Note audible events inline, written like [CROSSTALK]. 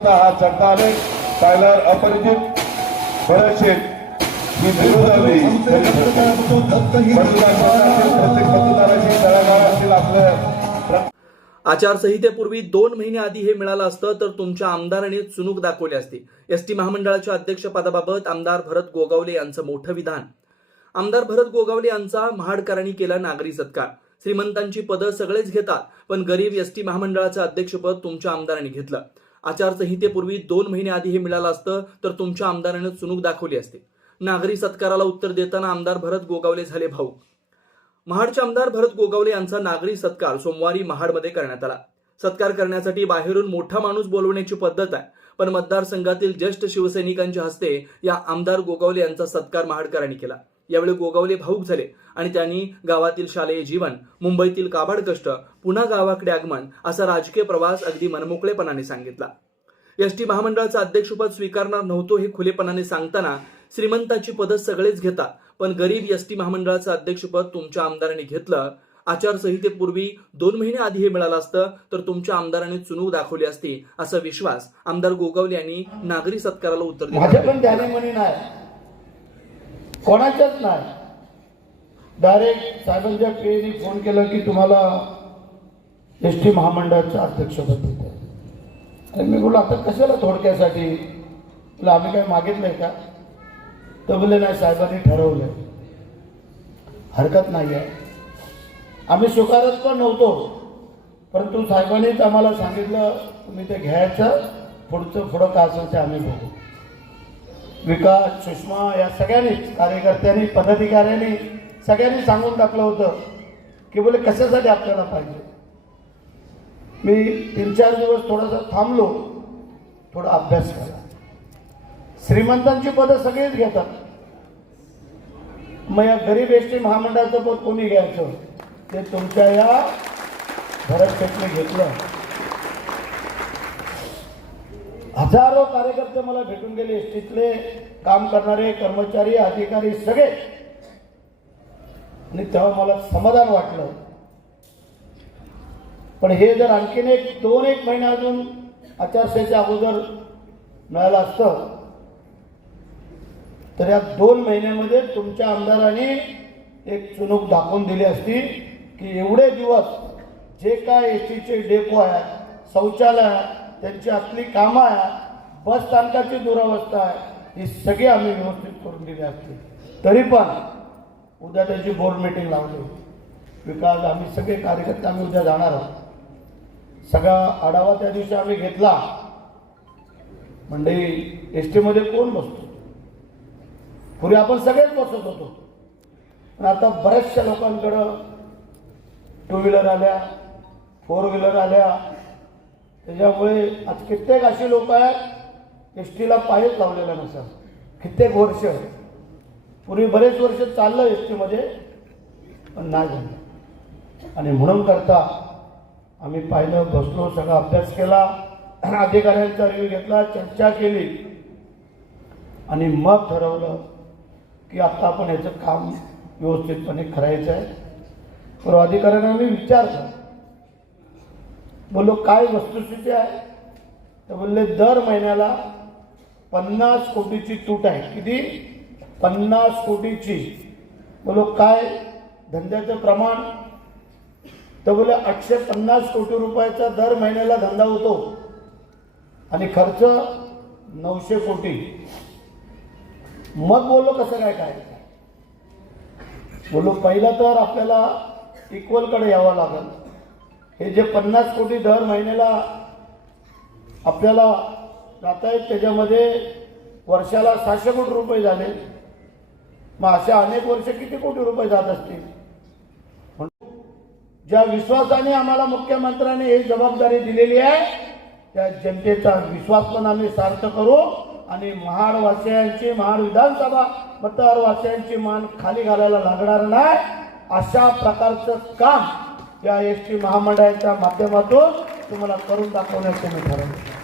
हा चढता आले टायलर अपरिचित भरत शेठ ही प्रत्येक मतदाराची आपलं आचारसंहितेपूर्वी दोन महिने आधी हे मिळालं असतं तर तुमच्या आमदारांनी चुनूक दाखवली असती. एसटी महामंडळाच्या अध्यक्षपदाबाबत आमदार भरत गोगावले यांचं मोठं विधान. आमदार भरत गोगावले यांचा महाडकरांनी केला नागरी सत्कार. श्रीमंतांची पदं सगळेच घेतात पण गरीब एसटी महामंडळाचं अध्यक्षपद तुमच्या आमदारांनी घेतलं. आचारसंहितेपूर्वी दोन महिने आधी हे मिळालं असतं तर तुमच्या आमदारानं चुनूक दाखवली असते. नागरी सत्काराला उत्तर देताना आमदार भरत गोगावले झाले भाऊ. महाडचे आमदार भरत गोगावले यांचा नागरी सत्कार सोमवारी महाडमध्ये करण्यात आला. सत्कार करण्यासाठी बाहेरून मोठा माणूस बोलवण्याची पद्धत आहे पण मतदारसंघातील ज्येष्ठ शिवसैनिकांच्या हस्ते या आमदार गोगावले यांचा सत्कार महाडकरांनी केला. यावेळी गोगावले भाऊक झाले आणि त्यांनी गावातील शालेय जीवन मुंबईतील काबाड कष्ट पुन्हा गावाकडे आगमन असा राजकीय प्रवास अगदी मनमोकळेपणाने सांगितला. एसटी महामंडळाचं अध्यक्षपद स्वीकारणार नव्हतो हे खुलेपणाने सांगताना श्रीमंताची पदं सगळेच घेतात पण गरीब एसटी महामंडळाचं अध्यक्षपद तुमच्या आमदारांनी घेतलं. आचारसंहितेपूर्वी दोन महिने आधी हे मिळालं असतं तर तुमच्या आमदारांनी चुनू दाखवली असती असा विश्वास आमदार गोगावले यांनी नागरी सत्काराला उत्तर दिलं माझ्या पण ध्यानी म्हणी नाही कोणाच्याच नाही. डायरेक्ट साहेबांच्या पेनी फोन केला की तुम्हाला एस टी महामंडळाचं अध्यक्षपद देत आहे आणि मी बोललो आता कशाला थोडक्यासाठी? तुला आम्ही काय मागितलंय का? तर बोलले नाही साहेबांनी ठरवलंय. हरकत नाही आहे. आम्ही स्वीकारत पण नव्हतो. परंतु साहेबांनीच आम्हाला सांगितलं तुम्ही ते घ्यायचं पुढचं पुढं का असेल ते आम्ही बघू. विकास सुषमा या सगळ्यांनीच कार्यकर्त्यांनी पदाधिकाऱ्यांनी सगळ्यांनी सांगून टाकलं होतं की बोले कशासाठी आपल्याला पाहिजे? मी तीन चार दिवस थोडासा थांबलो थोडा अभ्यास केला. श्रीमंतांची पदं सगळीच घेतात. मग या गरीब एस टी महामंडळाचं पद कोणी घ्यायचं? ते तुमच्या या भरत शेटने घेतलं. हजारो कार्यकर्ते मला भेटून गेले एस टीतले काम करणारे कर्मचारी अधिकारी सगळे. आणि तेव्हा मला समाधान वाटलं. पण हे जर आणखीन एक दोन एक महिने अजून आचारसंहितेच्या अगोदर मिळालं असतं तर या दोन महिन्यामध्ये तुमच्या आमदाराने एक चुनूक दाखवून दिली असती की एवढे दिवस जे काय एस टीचे डेपो आहे शौचालय आहे त्यांची आपली कामं आहे बस स्थानकाची दुरावस्था आहे ही सगळी आम्ही व्यवस्थित करून दिली असते. तरी पण उद्या त्याची बोर्ड मिटिंग लावली. विकास आम्ही सगळे कार्यकर्ते आम्ही उद्या जाणार आहोत. सगळा आढावा त्या दिवशी आम्ही घेतला. म्हणजे एस टीमध्ये कोण बसतो? पूर्वी आपण सगळेच बसत होतो. पण आता बऱ्याचशा लोकांकडं टू व्हीलर आल्या फोर व्हीलर आल्या त्याच्यामुळे आज कित्येक अशी लोक आहेत एस टीला पायच लावलेला नसतात कित्येक वर्ष. पूर्वी बरेच वर्ष चाललं एस टीमध्ये पण नाही झालं. आणि म्हणून करता आम्ही पाहिलं बसलो सगळा अभ्यास केला [CLEARS THROAT] अधिकाऱ्यांचा रिव्ह्यू घेतला चर्चा केली. आणि मग ठरवलं की आता आपण याचं काम व्यवस्थितपणे करायचं आहे. तर अधिकाऱ्यांना मी विचारलं. बोललो काय वस्तुस्थिती आहे? तर बोलले दर महिन्याला पन्नास कोटीची तूट आहे. किती? पन्नास कोटीची. बोलो काय? धंद्याचं प्रमाण? तर बोले आठशे पन्नास कोटी रुपयाचा दर महिन्याला धंदा होतो आणि खर्च नऊशे कोटी. मग बोललो कसं काय काय? बोललो पहिलं तर आपल्याला इक्वलकडे यावं लागेल. हे जे पन्नास कोटी दर महिन्याला आपल्याला जात आहेत त्याच्यामध्ये वर्षाला सहाशे कोटी रुपये झाले. मग अशा अनेक वर्ष किती कोटी रुपये जात असतील? म्हणून ज्या विश्वासाने आम्हाला मुख्यमंत्र्यांनी ही जबाबदारी दिलेली आहे त्या जनतेचा विश्वास पण आम्ही सार्थ करू आणि महाडवासियांची महाड विधानसभा मतदारवासियांची मान खाली घालायला लागणार नाही अशा प्रकारचं काम या एस टी महामंडळाच्या माध्यमातून तुम्हाला करून दाखवण्याचं मी ठरवलं